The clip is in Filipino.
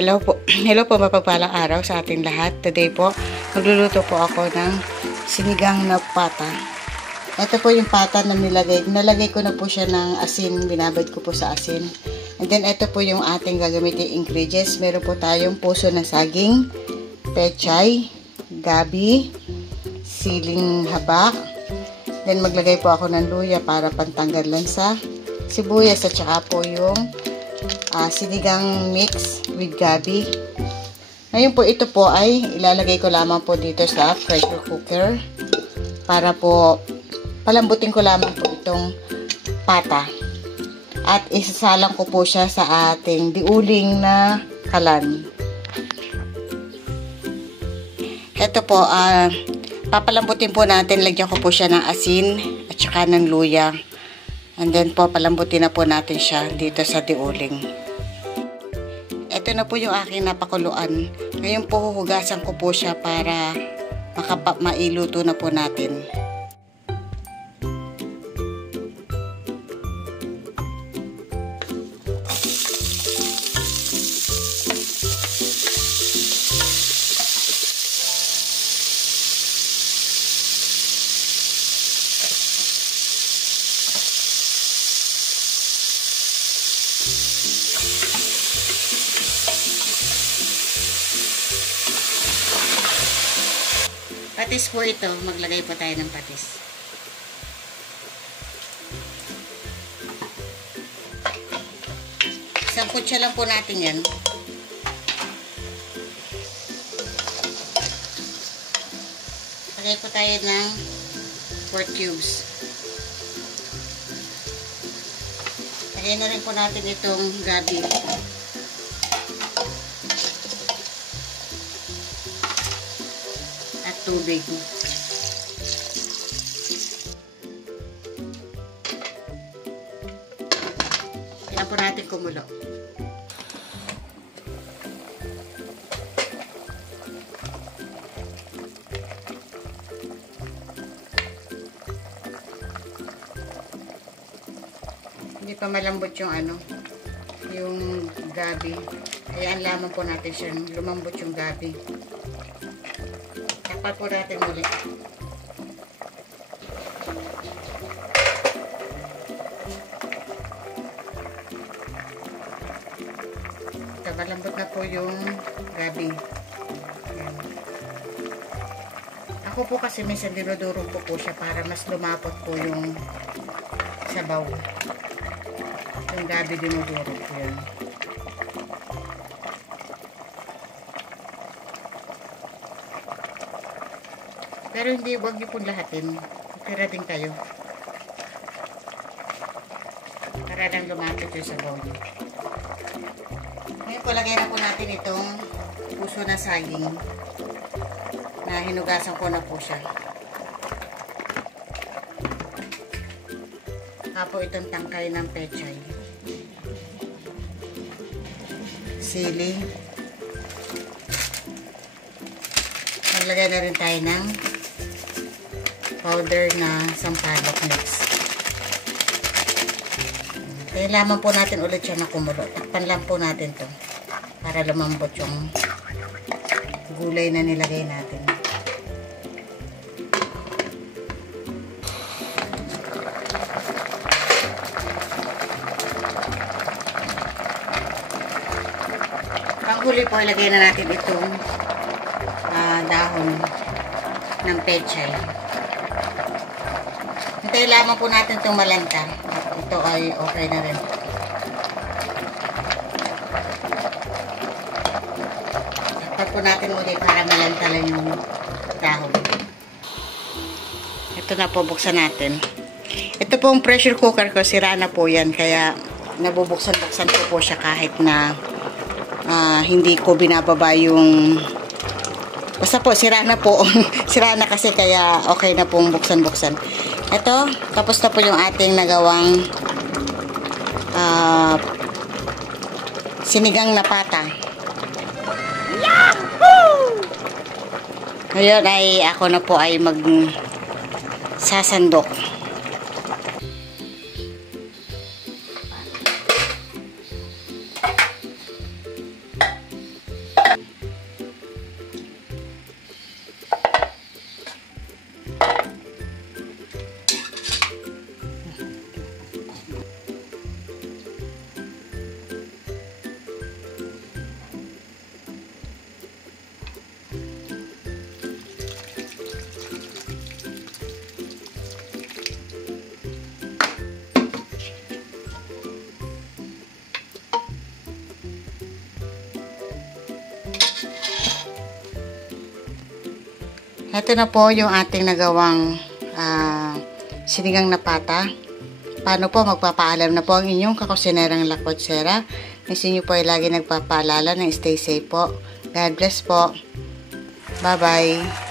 Hello po. Hello po, mapagpalang araw sa ating lahat. Today po, magluluto po ako ng sinigang na pata. Ito po yung pata na nalagay ko na po siya ng asin, binabad ko po sa asin. And then ito po yung ating gagamitin ingredients. Meron po tayong puso ng saging, pechay, gabi, siling haba. Then maglagay po ako ng luya para pantanggal lansa, sibuyas at saka po yung sinigang mix with gabi. Ngayon po ito po ay ilalagay ko lamang po dito sa pressure cooker para po palambutin ko lamang po itong pata at isasalang ko po siya sa ating diuling na kalan. Ito po, papalambutin po natin, lagyan ko po siya ng asin at saka ng luya. And then po, palambutin na po natin siya dito sa diuling. Ito na po yung aking napakuluan. Ngayon po, huhugasan ko po siya para mailuto na po natin. Patis po ito. Maglagay po tayo ng patis. Isang kutsa lang po natin yan. Lagay po tayo ng 4 cubes. Lagay na rin po natin itong gabi. Tubig. Kaya po natin kumulo. Hindi pa malambot yung yung gabi. Ayan lamang po natin siya. Lumambot yung gabi. Takpan po natin ulit. Malambot na po yung gabi. Ayan. Ako po kasi minsan dinudurog po siya para mas lumapot po yung sabaw. Yung gabi dinudurog po yun. Pero hindi, wag niyo pong lahatin. Tira din kayo. Para lang lumapit yung sabaw niyo. Ngayon po, lagay na po natin itong puso na saging na hinugasan ko na po siya. Saka po itong tangkay ng pechay. Sili. Maglagay na rin tayo ng powder na sampalok mix. Kaya lamang po natin ulit siya na kumulo. Takpan lang po natin to para lumambot yung gulay na nilagay natin. Panghuli po, ilagay na natin itong dahon ng pechay. Hintayin lamang po natin itong malanta. Ito ay okay na rin. Takpan po natin ulit para malanta lang yung dahon. Ito na po, buksan natin. Ito pong pressure cooker ko, sira na po yan. Kaya nabubuksan-buksan ko po siya kahit na hindi ko binababa yung basta po, sira na po. Sira na kasi kaya okay na pong buksan-buksan. Ito, tapos na po yung ating nagawang sinigang na pata. Yahoo! Ngayon ay ako na po ay sasandok. Ito na po yung ating nagawang sinigang na pata. Paano po, magpapaalam na po ang inyong kakusinerang Lakotsera. Minsan nyo po ay lagi nagpapaalala na stay safe po. God bless po. Bye-bye.